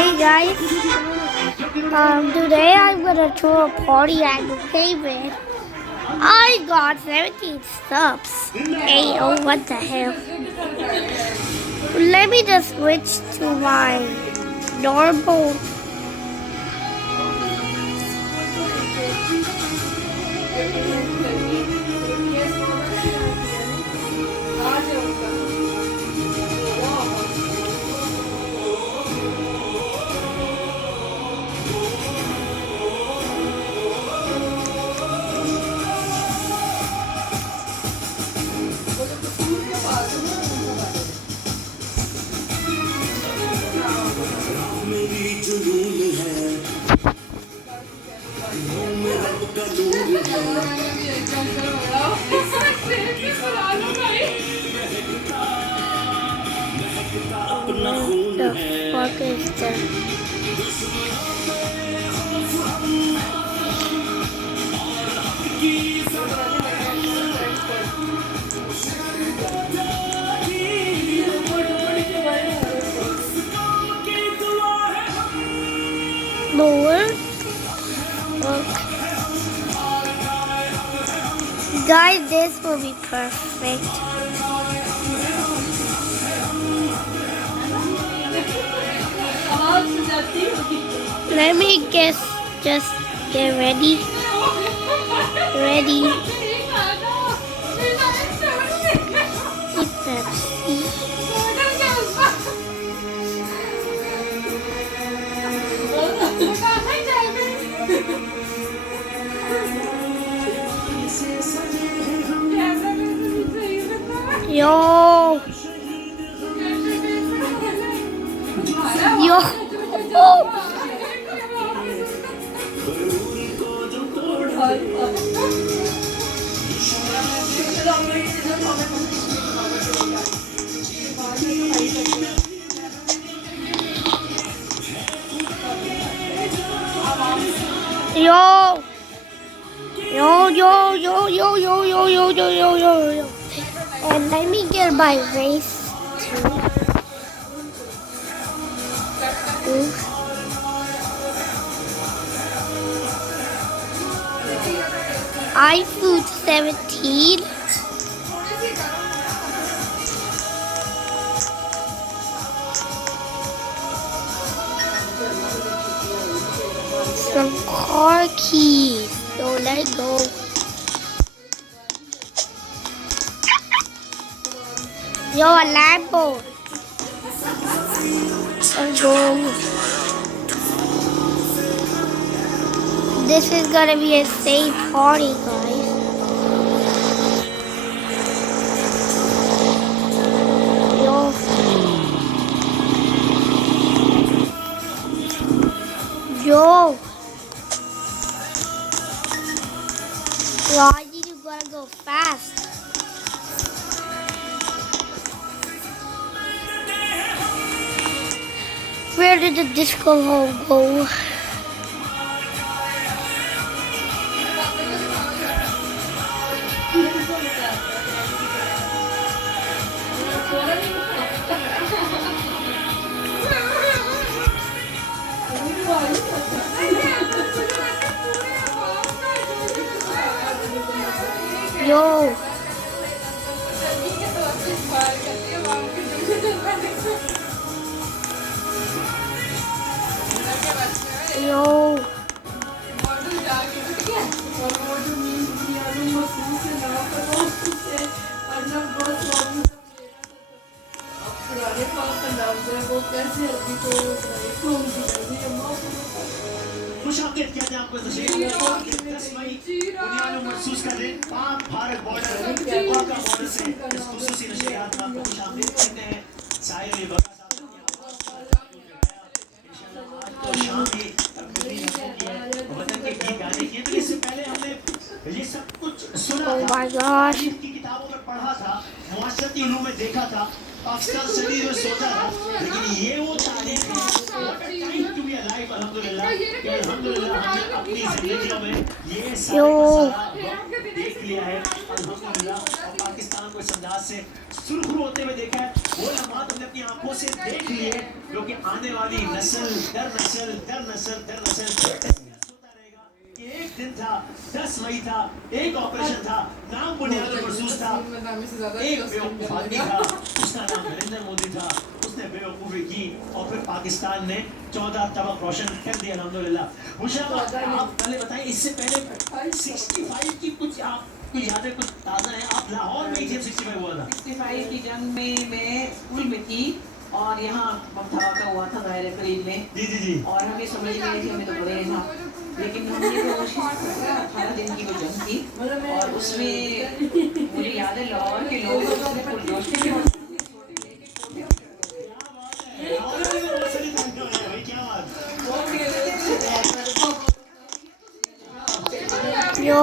Hey guys, today I'm gonna throw a party at the pavement. I got 17 subs. Hey, oh, what the hell? Let me just switch to my normal. The fuck is that? Lower. Okay. Guys, this will be perfect. Let me just get ready. Ready. Eat Pepsi. Yo. Yo. Yo. And let me get my race too. iFood 17. Some car keys. So let's go. Yo, a Lambo. Let's go. This is gonna be a safe party, guys. Yo. I need to go fast. Where did the disco hole go? Yo. खुश आपके कहते हैं आपको दुनिया में महसूस कर रहे पाक भारत बॉर्डर वाका बॉर्डर से इस खुसूसी नशरियात में आपको खुश आमदीद कहते हैं साहिल बका साहब इंशाल्लाह आज तो शाम ही वतन के गीत गाने किए तो इससे पहले हमने ये सब कुछ सुना था की किताबों में पढ़ा था मुआशरती उलूम में देखा था अक्सर शरीर में सोचा था लेकिन ये वो तारीख है अल्हम्दुलिल्लाह लेकिन अल्हम्दुलिल्लाह हमने अपनी जिंदगियों में ये यो। सारा वक्त देख लिया है अल्हम्दुलिल्लाह, और पाकिस्तान को इस अंदाज से सुरखरू होते हुए देखा है। वो लम्हात हमने अपनी आंखों से देख लिए, जो कि आने वाली नस्ल दर नस्ल दर नस्ल दर नस्ल सोता रहेगा कि एक दिन था, 10 मई था, एक ऑपरेशन था, नाम बुनियाद महसूस था, एक बेवकूफ आदमी था, उसका नाम नरेंद्र मोदी था, उसने बेवकूफ़ी की और फिर पाकिस्तान ने 14 तबक रोशन कर दिया अल्हम्दुलिल्लाह। मुशाबा, आप पहले बताएं, इससे पहले 65 की कुछ आपको यादें कुछ ताज़ा है? आप लाहौर में ही जब 65 हुआ था? 65 की जंग में मैं स्कूल में थी और यहाँ बम धमाका हुआ था ज़ाहिर करीब में, जी जी जी। और हमें समझ नहीं आई थी, हमें तो बड़े था, लेकिन हमने तो कोशिश की। 18 दिन की वो जंग थी और उसमें मुझे याद है लाहौर के लोग उसने पुरजोश थे कि क्या बात। यो।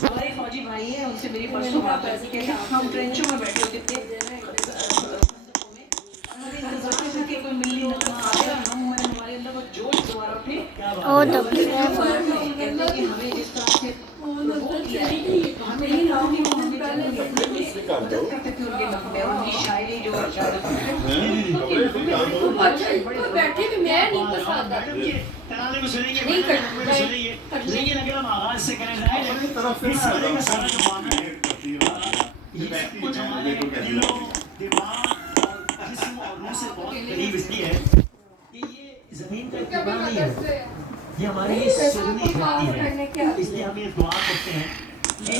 हमारे फौजी भाई हैं, उनसे मेरी परसों बात हुई थी, कहते हम ट्रेंचों में बैठे होते थे, हमें इंतजार था कि कोई मिली नगमा आ गया, हमारे अंदर वो जोश दोबारा उठे। ओ द कहते हैं कि हमें जिस तरह से provoke किया है, तो हमें लगता है कि वो हमें मदद करते थे, उनके नगमे और उनकी शायरी जो बैठे भी मैं नहीं पसंद मैडम ये तराने को सुनेंगे, सुनेंगे, लेकिन अगर हम आगाज से करें जाए, इस तरह का सारा जो मामला है, ये सब कुछ हमारे दिलों, दिमाग और जिस्म और रूह से बहुत करीब इसलिए है कि ये जमीन का एक टुकड़ा नहीं है, ये हमारी सुगनी धरती है, इसलिए हम ये दुआ करते हैं कि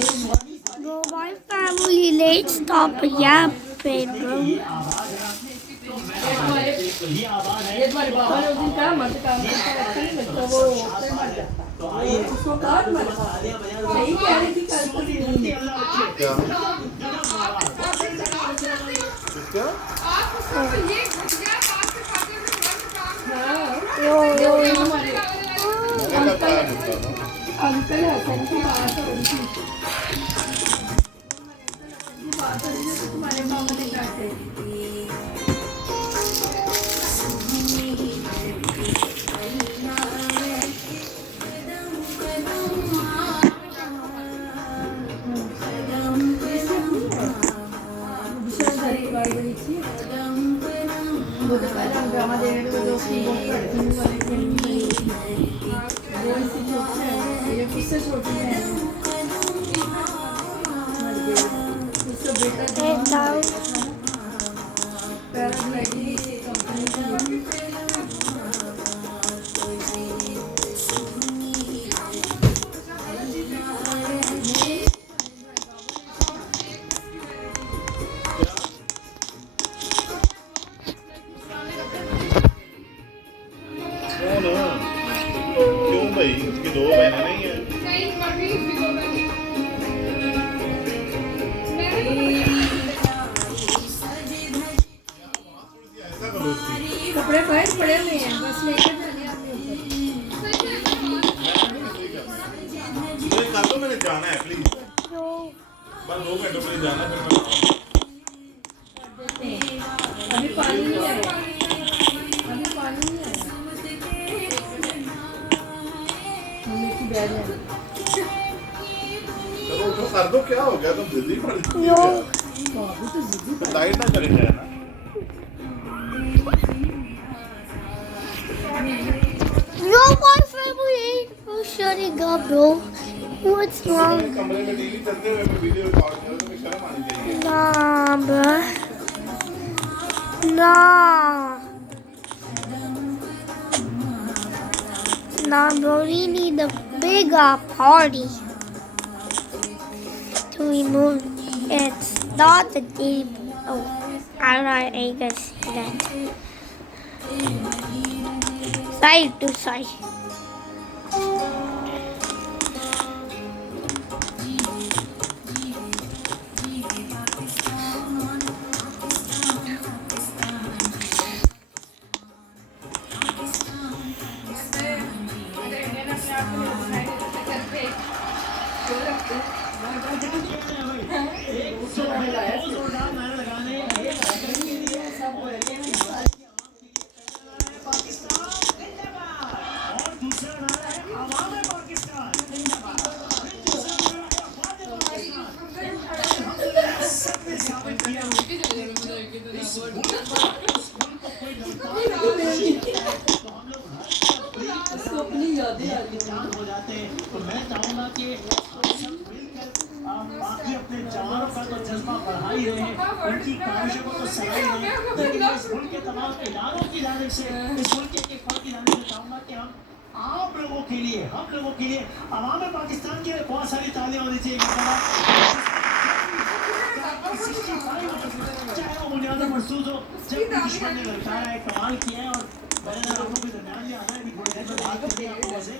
Bro, my family, let's stop yapping, bro. ये आवाज है, ये आवाज है, ये तुम्हारे बाबा ने उस दिन कहा मत काम तो वो तो आइए उसको काट मत तालियां बजा दो। सही कह रही थी कल सोनी धरती अल्लाह रखे। क्या क्या Yo, yo, yo. मैंने बताया मुद्दा ना अंकल हसन की बात हो रही थी, बात हो रही थी तो तुम्हारे मामा ने काटे। Hey, down. कौन हो? क्यों भाई उसकी 2 बहनें नहीं है ऐसा करो उसकी कपड़े बाहर पड़े हुए हैं, बस लेकर जाने आपने मुझे कर दो मैंने जाना है प्लीज Yo. बस 2 घंटों में जाना है फिर मैं अभी पानी नहीं आया, अभी पानी नहीं आया, मम्मी की बैग है। चलो उठो कर दो क्या हो गया तुम जल्दी पड़ी Yo. लाइट ना चले जाए ना Yo, my family. Oh, shutting up, bro. What's wrong? कमरे में टीवी चलते हुए मैं वीडियो रिकॉर्ड कर रहा हूं तो मुझे शर्म आनी चाहिए Nah, bro. Nah. Nah, bro, we need a bigger party to remove. It's not the deep. Oh, I'm not able to see that. Side to side. किया इस मुल्क को कोई लड़का तो हम लोग जान हो जाते हैं। तो मैं चाहूँगा कि हम सब मिलकर बाकी अपने जवानों का तो जज्बा बढ़ा ही रहे, उनकी काविशों को तो सराह ही रहे, लेकिन इस मुल्क के तमाम इदारों की जानिब से, इस मुल्क के फर्द की जानिब से चाहूँगा कि हम आप लोगों के लिए, हम लोगों के लिए, अवाम पाकिस्तान के लिए बहुत सारी तालियां होनी चाहिए। चाहे वो बुनियाद महसूस हो, जब भी दुश्मन ने ललकारा है, कमाल किया है, और मैंने ना लोगों के दरमियान भी आना है, अभी थोड़ी देर में बात करते हैं आपको वैसे,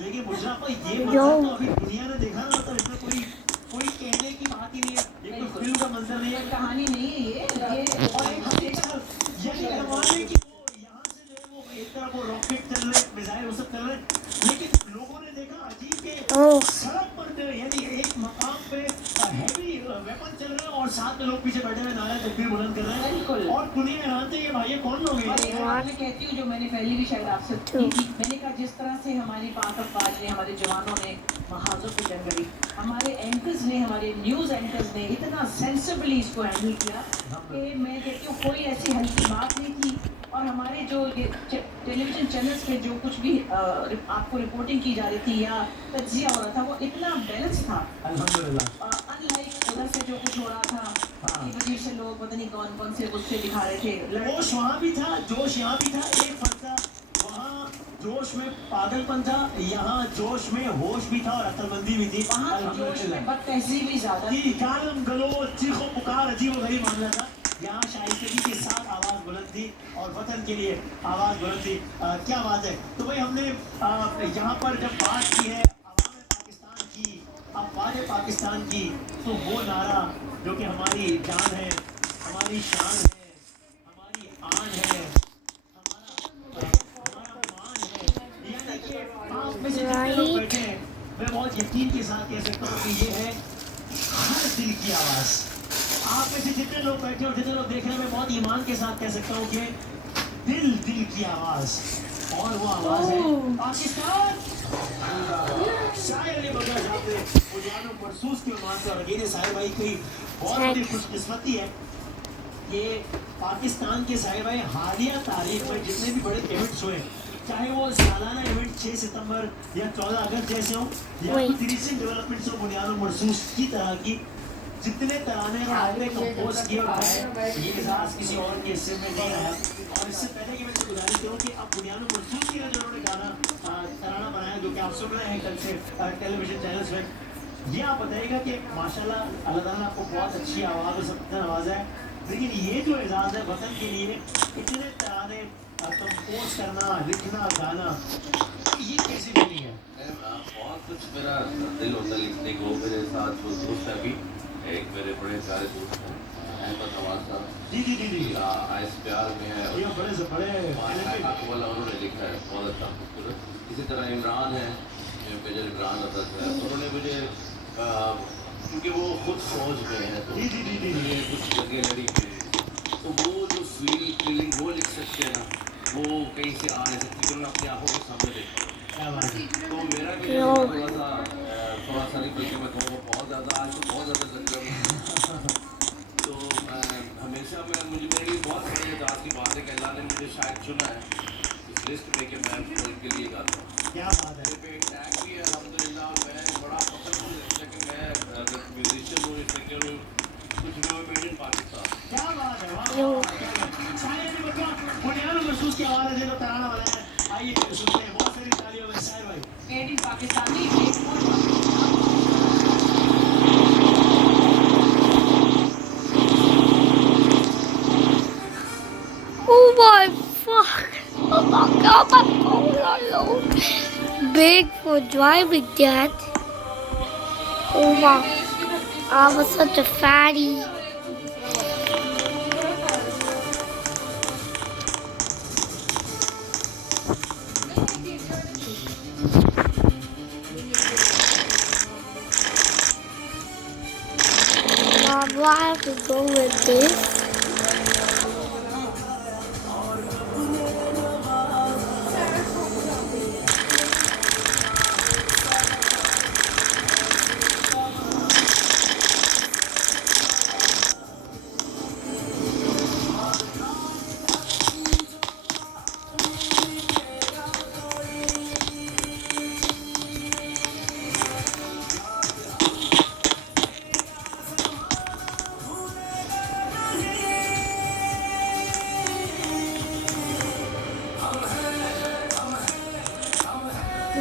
लेकिन मुझे को ये मंजर तो अभी दुनिया ने देखा ना, मतलब इसमें कोई कहने की बात ही नहीं है, ये कोई फिल्म का मंजर नहीं है, कहानी नहीं है ये और एक यही जमाने की वो यहाँ से जो है वो एक तरफ वो रॉकेट चल रहे, मिसाइल वो सब चल रहे, लेकिन लोगों ने देखा अजीब के सड़क पर जो यानी एक मकाम पे हैवी वेपन चल रहे हैं और साथ में लोग पीछे बैठे हुए नारे तकबीर बुलंद कर रहे हैं, और दुनिया हैरान है ये भाई कौन लोग हैं। मैं कहती हूँ जो मैंने पहले भी शायद आपसे की थी, मैंने कहा जिस तरह से हमारी पाक अफवाज ने, हमारे जवानों ने महाजों की जंग लड़ी, हमारे एंकर्स ने, हमारे न्यूज़ एंकर्स ने इतना सेंसिबली इसको हैंडल किया कि मैं कहती हूँ कोई ऐसी हल्की बात नहीं थी। और हमारे जो टेलीविजन चैनल्स पे जो कुछ भी आपको रिपोर्टिंग की जा रही थी या तज्जिया हो रहा था वो इतना बैलेंस था अल्हम्दुलिल्लाह। अनलाइक उधर से जो कुछ हो रहा था कि वजह से लोग पता नहीं कौन कौन से गुस्से दिखा रहे थे, जोश वहाँ भी था, जोश यहाँ भी था, एक फर्क था, वहाँ जोश में पागलपन था, यहाँ जोश में होश भी था और अक्लमंदी भी थी। वहाँ जोश में बदतहजीबी ज्यादा थी, गालम गलोच चीखो पुकार अजीब वही मामला था। यहाँ शाइस्तगी के साथ आवाज़ बुलंद थी और वतन के लिए आवाज़ बुलंद थी। क्या बात है। तो भाई हमने यहाँ पर जब बात की है अवाम पाकिस्तान की, अफवाज पाकिस्तान की, तो वो नारा जो कि हमारी जान है, हमारी शान है, हमारी आन है, हमारा मान है, ये देखिए आप में से जितने लोग बैठे हैं, मैं बहुत यकीन के साथ कह सकता हूँ कि ये है हर दिल की आवाज़। आप में से जितने लोग बैठे और जितने लोग देख रहे हैं, मैं बहुत ईमान के साथ कह सकता हूँ कि दिल की आवाज़, और वो आवाज़ है पाकिस्तान। शायर अली बकरा साहब ने बुनियादों महसूस के मान पर अगेरे साहिब भाई की बहुत बड़ी खुशकिस्मती है कि पाकिस्तान के साहिब भाई हालिया तारीख में जितने भी बड़े इवेंट्स हुए, चाहे वो सालाना इवेंट 6 सितंबर या 14 अगस्त जैसे हो या रिसेंट डेवलपमेंट्स हो, बुनियादों महसूस की तरह की जितने तराने आपने कंपोज किए हैं, ये मिजाज किसी और के हिस्से में नहीं आया। और इससे पहले कि मैं से गुजारिश करूँ कि अब बुनियादों महसूस किया जो उन्होंने गाना तराना बनाया, जो कि आप सुन रहे हैं कल से टेलीविजन चैनल्स में, ये आप बताइएगा कि माशाल्लाह अल्लाह ताला आपको बहुत अच्छी आवाज़ और सबसे नवाजा है, लेकिन ये जो एजाज़ है वतन के लिए इतने तराने कंपोज करना, लिखना, गाना, ये कैसी फीलिंग है? बहुत कुछ मेरा दिल होता है लिखने को। मेरे साथ जो दोस्त है अभी, एक मेरे बड़े प्यारे दोस्त हैं अहमद नवाज साहब, जी आइस प्यार में है, ये बड़े से बड़े वाला उन्होंने लिखा है बहुत अच्छा खूबसूरत। इसी तरह इमरान है, मेजर इमरान असद है, उन्होंने मुझे क्योंकि वो खुद फौज में है तो कुछ जगह लड़ी हुई, तो वो जो फीलिंग वो लिख सकते हैं ना, वो कहीं से आ नहीं सकती, तो मैं अपनी आंखों के सामने देखता हूँ। तो मेरा भी थोड़ा सा नहीं, बल्कि मैं कहूँगा बहुत ज़्यादा, आज तो बहुत ज़्यादा जरूरत है। तो हमेशा मुझे मेरी बहुत बड़ी एजाज़ की बात है कि अल्लाह ने मुझे शायद चुना है इस लिस्ट में कि मैं मुल्क के लिए गाता हूँ। क्या बात है। मेरे पे एक टैग भी है अल्हम्दुलिल्लाह। मैं बड़ा पसंद मुझे लगता है कि मैं म्यूजिशियन हूँ, सिंगर हूँ, कुछ भी हूँ, मेड इन पाकिस्तान। क्या बात है। शायर अली बकरा बुनियादों महसूस की आवाज़ है जो तराना बनाया है, आइए सुनते हैं। बहुत सारी तालियों में शायर भाई। मेड इन पाकिस्तान नहीं, Oh my fuck! Oh my god, my phone alone. Big for driving that. Oh my! I was such a fatty. Do I have to go with this?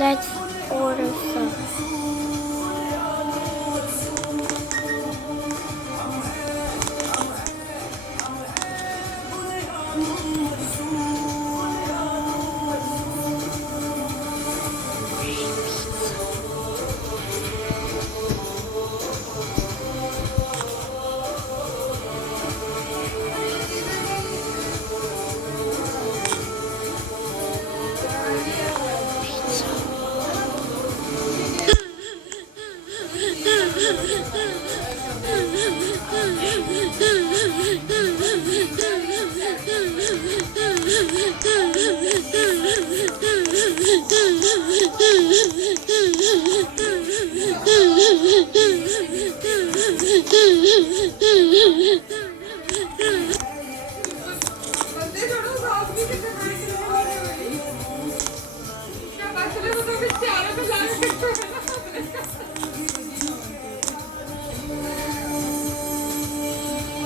Let's order some. बंदे थोड़ा साथ भी कितने बड़े खिलवाड़े हुए क्या बात है वो तो बेचारा तो जाने कितना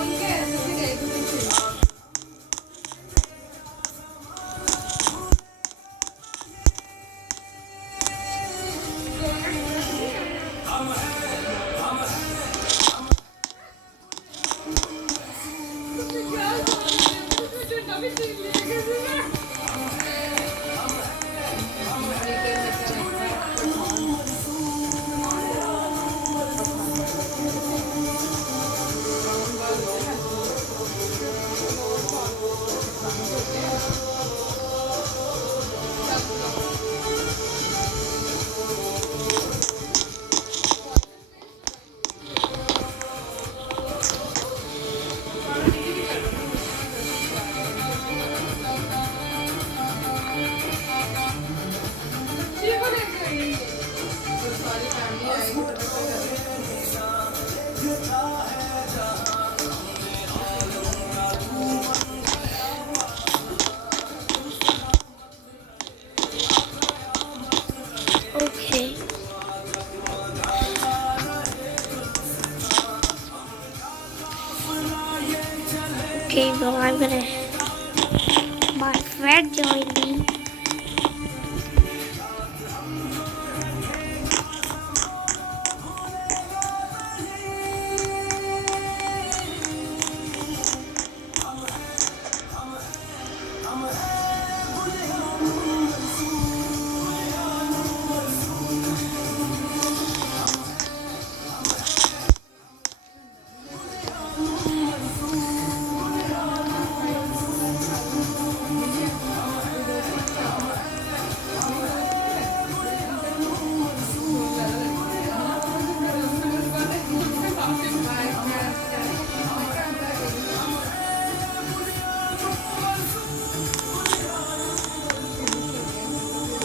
उनके ऐसे गए थे Okay. Okay, well, I'm gonna. My friend joined me.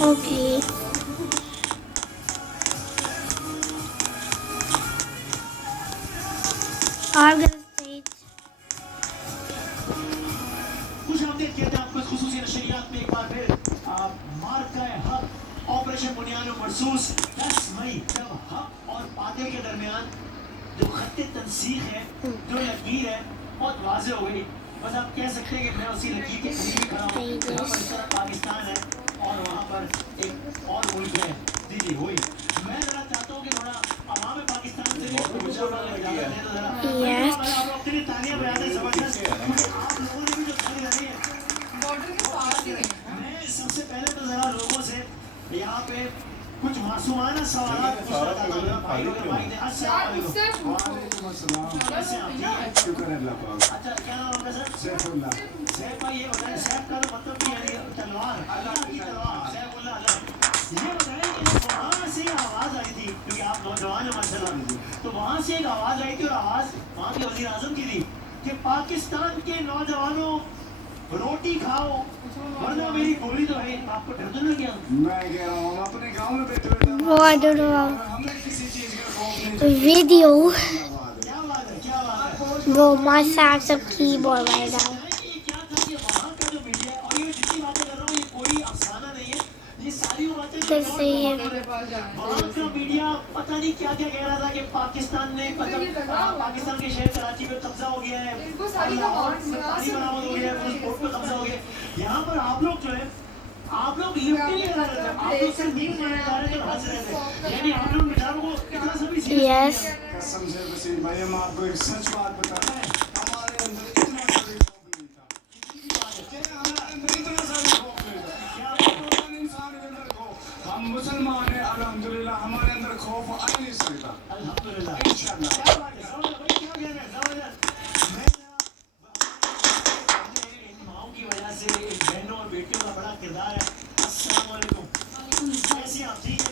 Okay. I'm gonna stage. कुछ अपडेट कहते हैं आपको इस खुसूसी नशरियात में एक बार फिर मार्का हक ऑपरेशन बुनियानो मरसूस 10 मई जब हक और बातिल के दरमियान जो खत्ते तंसीख है जो लकीर है बहुत वाज़ेह हो गई। बस आप कह सकते हैं कि मैं उसी लकीर के करीब ही खड़ा हूँ जहाँ पर इस तरह पाकिस्तान है और वहाँ पर एक और मुल्क है। जी जी वही मैं जरा चाहता हूँ कि थोड़ा अवाम पाकिस्तान से भी इजाज़त दें तो जरा Yes. आप लोग अपनी तालियां बजाते हैं जबरदस्त क्योंकि आप लोगों ने भी जो ताली लगी है बॉर्डर के पास ही है मैं सबसे पहले तो जरा लोगों से यहाँ पे कुछ मासूमाना सवाल पूछना चाहता हूँ भाइयों के भाई ने अस्सलाम वालेकुम कैसे आप ठीक हैं? शुक्र है अल्लाह पाक। अच्छा क्या नाम आपका सर सैफुल्लाह। सैफ भाई ये बताएं सैफ का तो मतलब क्या है तलवार अल्लाह की तलवार सैफुल्लाह अल्लाह ये बताएं कि वहाँ से आवाज़ आई थी क्योंकि आप नौजवान हैं माशाल्लाह तो वहाँ से एक आवाज़ आई थी और आवाज़ वहाँ के वज़ीर आज़म की थी कि पाकिस्तान के नौजवानों रोटी खाओ वरना मेरी गोली तो है। आपको डर तो नहीं लगा? मैं कह रहा हूँ हम अपने गांव में बैठे हुए थे। Oh, I don't know. हमें किसी चीज का खौफ नहीं। Video. क्या बात है क्या बात है Bro, my Samsung keyboard right now. ये क्या था कि वहाँ का जो मीडिया और ये जितनी बातें कर रहा हूँ ये कोई अफसाना नहीं है ये सारी वो बातें तो सही है। वहाँ का मीडिया पता नहीं क्या क्या कह रहा था कि पाकिस्तान ने पाकिस्तान के शहर कराची पे कब्जा हो गया है इनको सारी लाहौर खबर में पानी बरामद हो गया है उस पोर्ट पे कब्जा हो गया यहाँ पर आप लोग जो है आप लोग लिफ्ट ही नहीं लगा रहे थे, आप लोग सिर्फ नींद में जा रहे थे, हंस रहे थे, यानी आप लोग बेचारों को इतना सा भी serious नहीं Yes. लिया। कसम से वसीम भाई हम आपको एक सच बात बताते हैं, हमारे अंदर इतना सा भी खौफ नहीं था। हमारे अंदर इतना सा भी खौफ नहीं था। क्या मुसलमान इंसान के अंदर खौफ, हम मुसलमान हैं अल्हम्दुलिल्लाह, हमारे अंदर खौफ आ ही नहीं सकता अल्हम्दुलिल्लाह। इंशाल्लाह। क्या बात है, जबरदस्त भाई, क्या कहना है, जबरदस्त। मैं इन माओं की वजह से इन बहनों और बेटियों का बड़ा किरदार है। अस्सलाम वालेकुम। कैसी आप, ठीक है?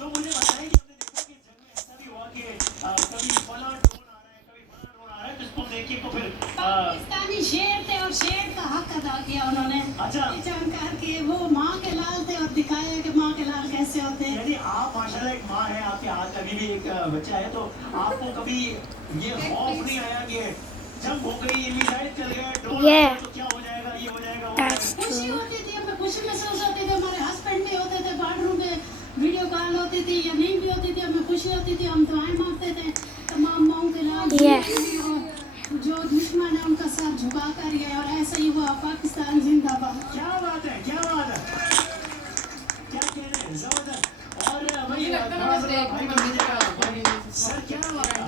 तो मुझे बताएं कि हमने देखा कि जंग में ऐसा भी हुआ कि कभी फलां ड्रोन आ रहा है, कभी फलां ड्रोन आ रहा है, जिसको देखिए तो फिर पाकिस्तानी शेर थे और शेर का हक अदा किया उन्होंने। अच्छा। जानकार कि वो माँ के लाल थे और दिखाया कि माँ के लाल कैसे होते हैं। यानी आप माशाल्लाह एक माँ है, आपके हाथ में अभी भी एक बच्चा है, तो आपको कभी ये खौफ नहीं आया कि जंग हो गई, मिसाइल चल गए, ड्रोन Yeah. तो क्या हो जाएगा, ये हो जाएगा, वो That's जाएगा? खुशी true. होती थी, हमें खुशी महसूस होती थी। हमारे हस्बैंड भी होते थे, बाथरूम में वीडियो कॉल होती थी या नहीं भी होती थी, हमें खुशी होती थी, हम दुआएं मांगते थे तमाम माओं के लाल। Yes. और जो दुश्मन है उनका सर झुका कर गया और ऐसा ही हुआ। पाकिस्तान जिंदाबाद। क्या बात है, क्या बात है, क्या कह रहे हैं, जबरदस्त। और भाई मुझे लगता है थोड़ा सा मैं भाई देख बंदे का सर क्या बात है।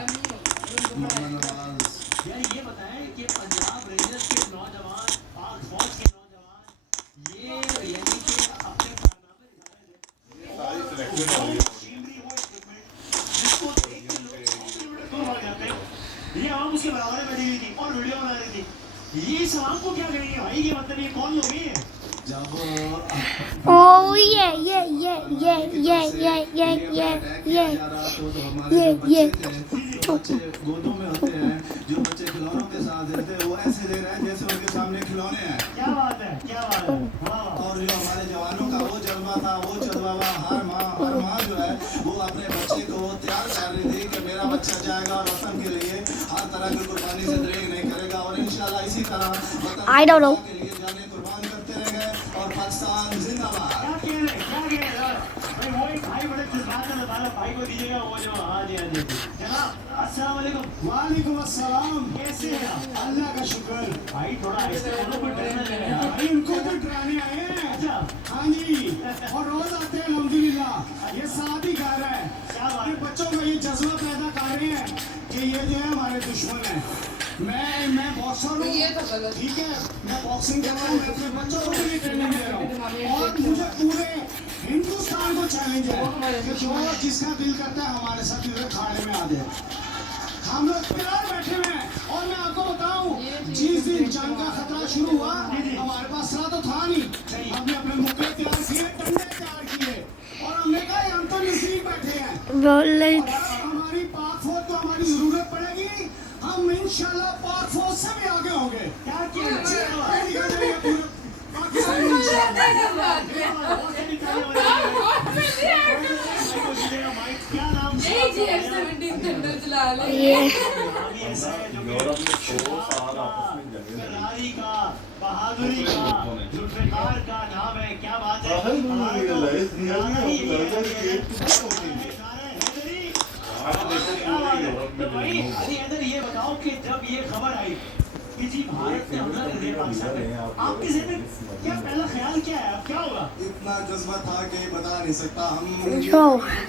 मोहम्मद नवाज यार ये बताएं कि पंजाब रेंजर्स के नौजवान, पाक फौज के नौजवान, ये यानी कि अपने कारनामे दिखा रहे थे। सारी सिलेक्शन हो रही है। मशीनरी वो इक्विपमेंट जिसको देख के लोग 100 किलोमीटर दूर भाग जाते हैं, ये आवाम उसके बराबर में बैठी हुई थी और वीडियो बना रही थी। ये इस आवाम को क्या करेंगे भाई, ये मतलब ये कौन लोग हैं? जब Oh yeah, yeah, yeah, yeah, yeah, yeah, yeah, yeah, yeah. ये बच्चे गोदों में होते हैं, जो बच्चे खिलौनों के साथ रहते हैं, वो ऐसे दे रहे हैं जैसे उनके सामने खिलौने हैं। क्या बात है, क्या बात है, हाँ। और जो हमारे जवानों का वो जज्बा था, वो जज्बा हर माँ जो है वो अपने बच्चे को तैयार कर रही थी कि मेरा बच्चा जाएगा और वतन के लिए हर तरह की कुर्बानी से दरेग नहीं करेगा, और इंशाल्लाह इसी तरह वतन I don't know. के लिए जाने कुर्बान करते रहेंगे। और पाकिस्तान जिंदाबाद। क्या कह रहे हैं, क्या कह रहे हैं? भाई वो एक भाई बड़े जज्बात में बताया, भाई को दीजिएगा वो जो, हाँ जी, हाँ जी जनाब। अस्सलाम वालेकुम। वालेकुम अस्सलाम। कैसे हैं आप? अल्लाह का शुक्र। भाई थोड़ा ऐसे बोलो, कोई डरना नहीं है यार। भाई उनको भी डराने आए हैं। अच्छा, हाँ जी, और रोज आते हैं अल्हम्दुलिल्लाह। ये साथ ही कर रहे हैं, क्या बात ये है? बच्चों में ये जज्बा पैदा कर रहे हैं कि ये जो है हमारे दुश्मन है। मैं बॉक्सर हूँ, ये तो गलत। ठीक है, मैं बॉक्सिंग कर रहा हूँ, मैं अपने बच्चों को भी ट्रेनिंग दे रहा हूँ, और मुझे पूरे हिंदुस्तान को चैलेंज है कि जो जिसका दिल करता है हमारे साथ इधर खाने में आ जाए। हम लोग तैयार बैठे हुए हैं, और मैं आपको बताऊं जिस दिन जंग का खतरा शुरू हुआ हमारे पास असला तो था नहीं, हमने अपने मुक्के तैयार किए, डंडे तैयार किए, और हमने कहा हम तो नसीब बैठे हैं, Rolling. और हमारी पाक फौज को हमारी जरूरत पड़ेगी, हम इंशाल्लाह पाक फौज से भी आगे होंगे। क्या किया? पाकिस्तान क्या नाम से? नहीं जी F-17 थंडर चला ले। Yeah. नाम ही ऐसा है जो यूरोप में 2 साल आपस में जंगे लड़ी। करारी का, बहादुरी का, जुल्फिकार का नाम है। क्या बात है? तो भाई अली हैदर, ये बताओ कि जब ये खबर आई कि जी भारत ने हमला कर दिया पाकिस्तान में, आपके ज़हन में क्या पहला ख्याल क्या है, अब क्या होगा? इतना जज्बा था कि बता नहीं सकता। हम जो।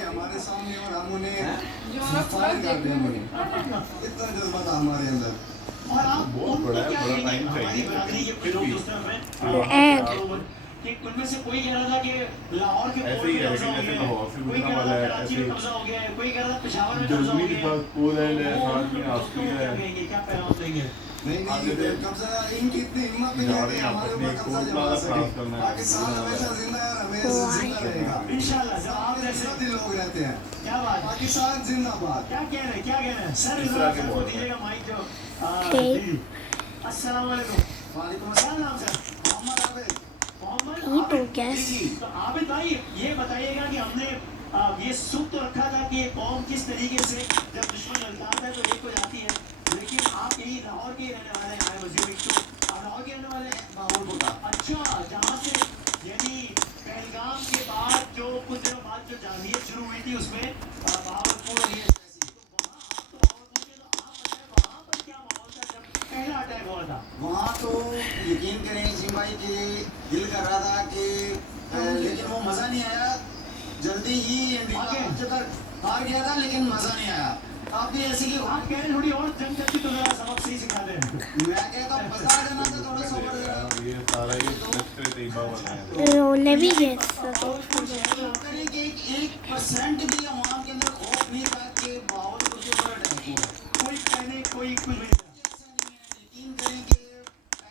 हमारे सामने और हम उन्हें जो हमारा पूरा फायर कर दिया हमने। अच्छा, इतना जज्बा था हमारे अंदर। और आप बहुत उनको बड़ा है, क्या बड़ा कहेंगे? टाइम हमारी चाहिए। बरादरी के फिर लोग भी। उस तरफ हैं, And कि उनमें से कोई कह रहा था कि लाहौर के ऐसे पोर्ट ही में है, कब्जा हो लेकिन ऐसे गया है, लाहौर से कोई गुजरने कह रहा वाला था है, कराची ऐसे में ही। कब्जा हो गया है, कोई कह रहा था पेशावर में कब्जा हो जर्मनी के गया है। पास पोलैंड है, वो फ्रांस में दोस्तों ऑस्ट्रिया क्या है। कहेंगे, क्या पैगाम देंगे? नहीं कब्जा इनकी इतनी हिम्मत नहीं है कि हमारे ऊपर कब्जा जमा सके। पाकिस्तान हमेशा जिंदा है, हमेशा जिंदा रहेगा। इंशाल्लाह जब आप जैसे, दिल लोग रहते हैं। क्या बात है? पाकिस्तान जिंदाबाद। क्या कह रहे हैं, क्या कह रहे हैं सर? इस इधर तरह के सर को बोल दीजिएगा माइक जो। ठीक। जी। अस्सलाम वालेकुम। वालेकुम क्या नाम सर? मोहम्मद आबिद। मोहम्मद ये तो आबिद। guess. जी, तो आबिद भाई ये बताइएगा कि हमने ये सुख तो रखा था कि ये कौम किस तरीके से जब दुश्मन ललकारता है तो एक हो जाती है, लेकिन आप यही लाहौर के ही रहने वाले हैं। वजीर बिट्टू, आप लाहौर के रहने वाले हैं? माहौल अच्छा, जहाँ से यानी पहलगाम के बाद जो कुछ दिनों बाद जो जाहिलियत शुरू हुई थी उसमें बहावलपुर और ये तो वहाँ आप तो बहावलपुर के, तो आप बताएं वहाँ पर क्या माहौल था जब पहला अटैक हुआ था। वहाँ तो यकीन करें जिम भाई कि दिल कर रहा था कि लेकिन वो मज़ा नहीं आया। जल्दी ही इंडिया हार गया था लेकिन मज़ा नहीं आया। आप भी ऐसे की आप कह रहे थोड़ी और जंग करती तो जरा सबक सही सिखा दें। मैं कहता हूँ मज़ा आ जाना था थोड़ा सोबर जरा। ये सारा ही नेक्स्ट तरीका बना है। रोने भी गए करें कि 1% भी अवाम के अंदर खौफ नहीं था कि बावल को जो बड़ा अटैक हुआ। कोई कहने कोई कुछ नहीं। यकीन करें कि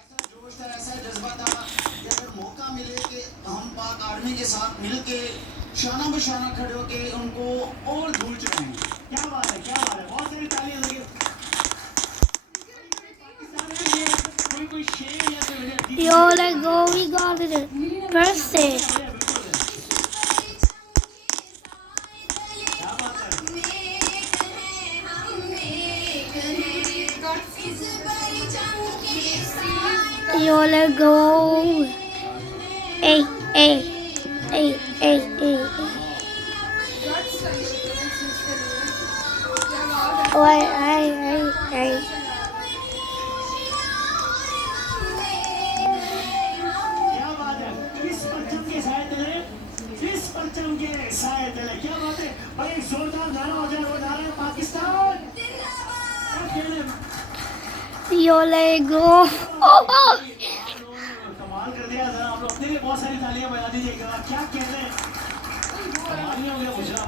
ऐसा जोश था ऐसा जज्बा था कि अगर मौका मिले कि हम पाक आर्मी के साथ मिल के शाना बशाना खड़े होके उनको और धूल चढ़ाएंगे। क्या बात है, क्या बात है, बहुत सारी तालियां लगी। कोई कोई शेर या कोई Yo, let go, we got it. First it. क्या बात है। Yo, let go. Hey, hey, hey, hey, hey. Wait, hey. क्या बात है, इस परचम के साए तले, इस परचम के साए तले, क्या बात है। भाई एक जोरदार नारा हो जाए, वो नारा है पाकिस्तान क्या कह रहे हैं? Yo, let go. कमाल कर दिया। जरा आप लोग अपने लिए बहुत सारी तालियां बजा दीजिएगा। क्या कह रहे हैं, कमाल ही हो गया मुजरा।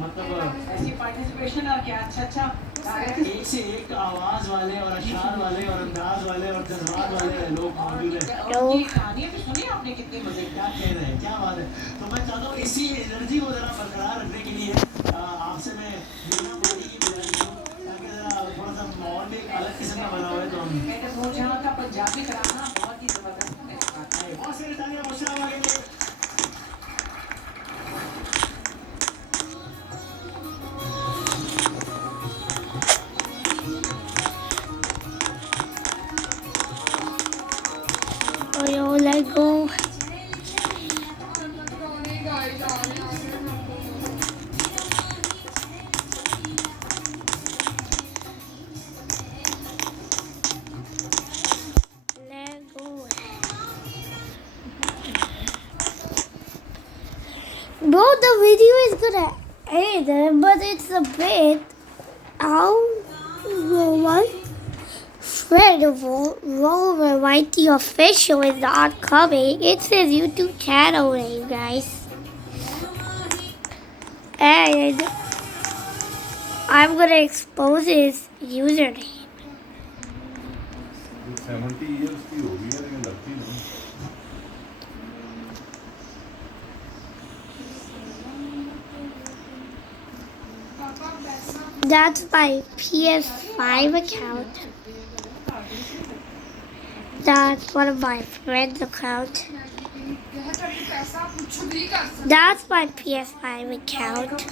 मतलब ऐसी पार्टिसिपेशन और क्या अच्छा एक से एक आवाज वाले और अशार वाले और अंदाज वाले और जज्बात वाले लोग मौजूद हैं। उनकी कहानियां भी सुनी आपने कितनी मजे क्या कह रहे हैं, क्या बात है। तो मैं चाहता हूँ इसी एनर्जी को जरा बरकरार रखने के लिए आपसे मैं मीना पानी की गुजारिश करूँ ताकि जरा थोड़ा सा माहौल भी एक अलग किस्म का बना हुआ है। तो हम कहते नूरजहां का पंजाबी कराना बहुत ही जबरदस्त है। बहुत सारी तालियां मुशरा वाले लिए। Oh, yo, let go. Let go. Bro, the video is gonna end, but it's a bit out. One Fred Rover Whitey official is not coming. It's his YouTube channel name, guys. And I'm gonna expose his username. 70 years की होगी है लेकिन लगती नहीं। That's my PS5 account. That's one of my friend's account. That's my PS5 account.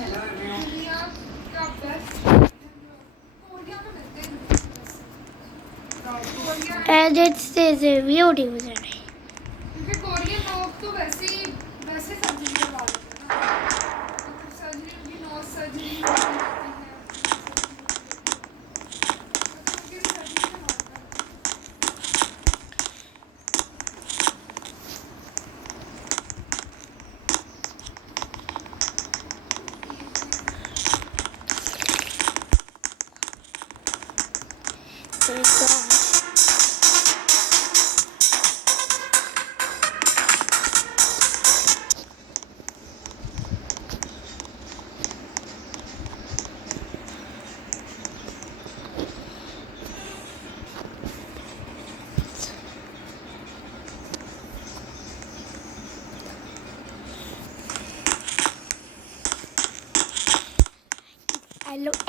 And it's his real username. क्योंकि कोरियन लोग तो वैसे सर्जरी करवा लेते हैं ना, सर्जरी की नोज सर्जरी करवाते हैं। There we go.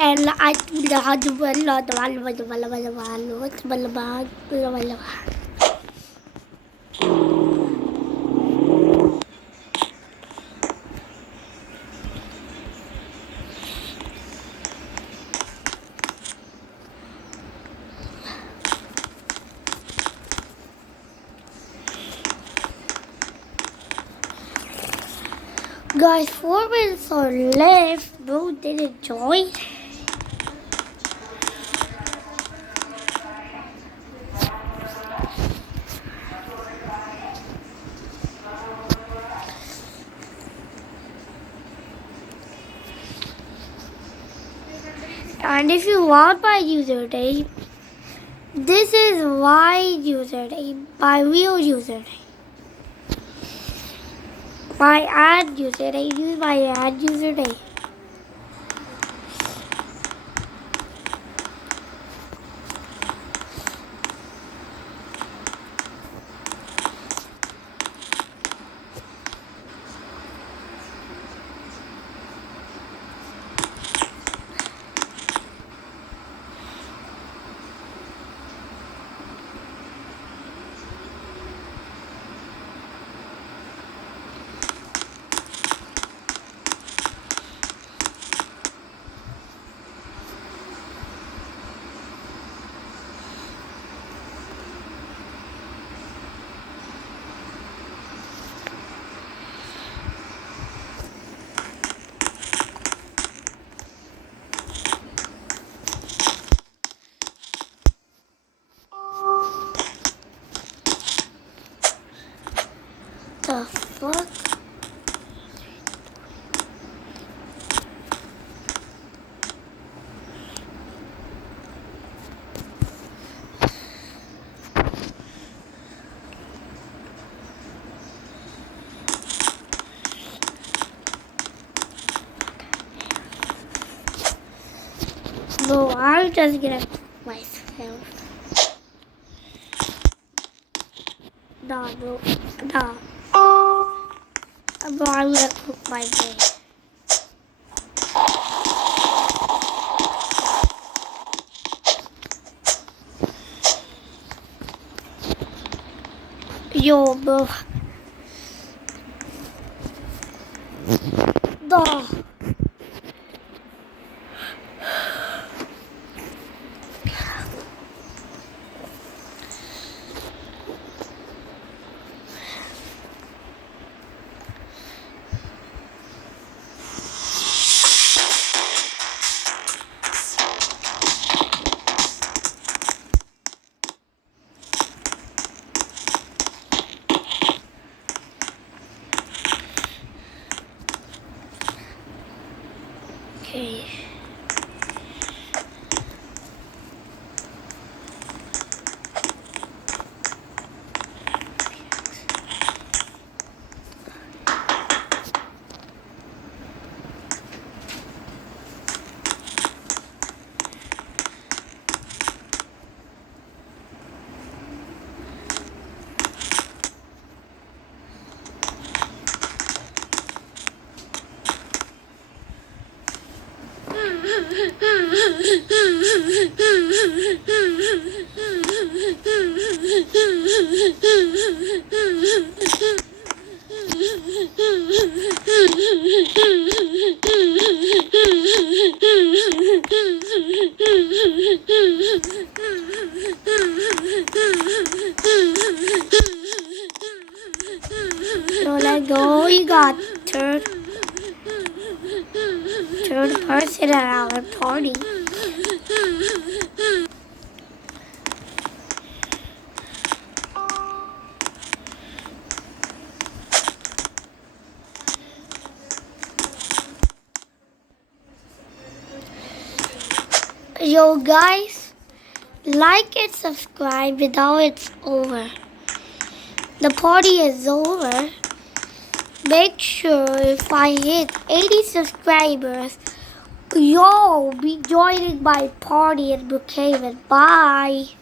And I do the hard Guys, 4 minutes are left. Bro didn't join. And if you want my username, this is my username, my real username. My ad username, use my ad username. The fuck? No, I'm just gonna cook myself. No. But I'm gonna cook my bread. Yo, bro. No. Okay. So let's go. We got third person at our party. Yo guys, like and subscribe. Now it's over. The party is over. Make sure if I hit 80 subscribers, you'll be joining my party in Brookhaven. Bye.